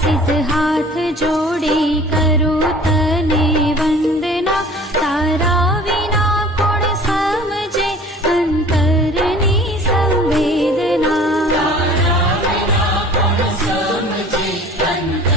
सिद्ध हाथ जोड़े करो तने वंदना तारा विना कोण समझे अंतरनी संवेदना तारा विना कोण समझे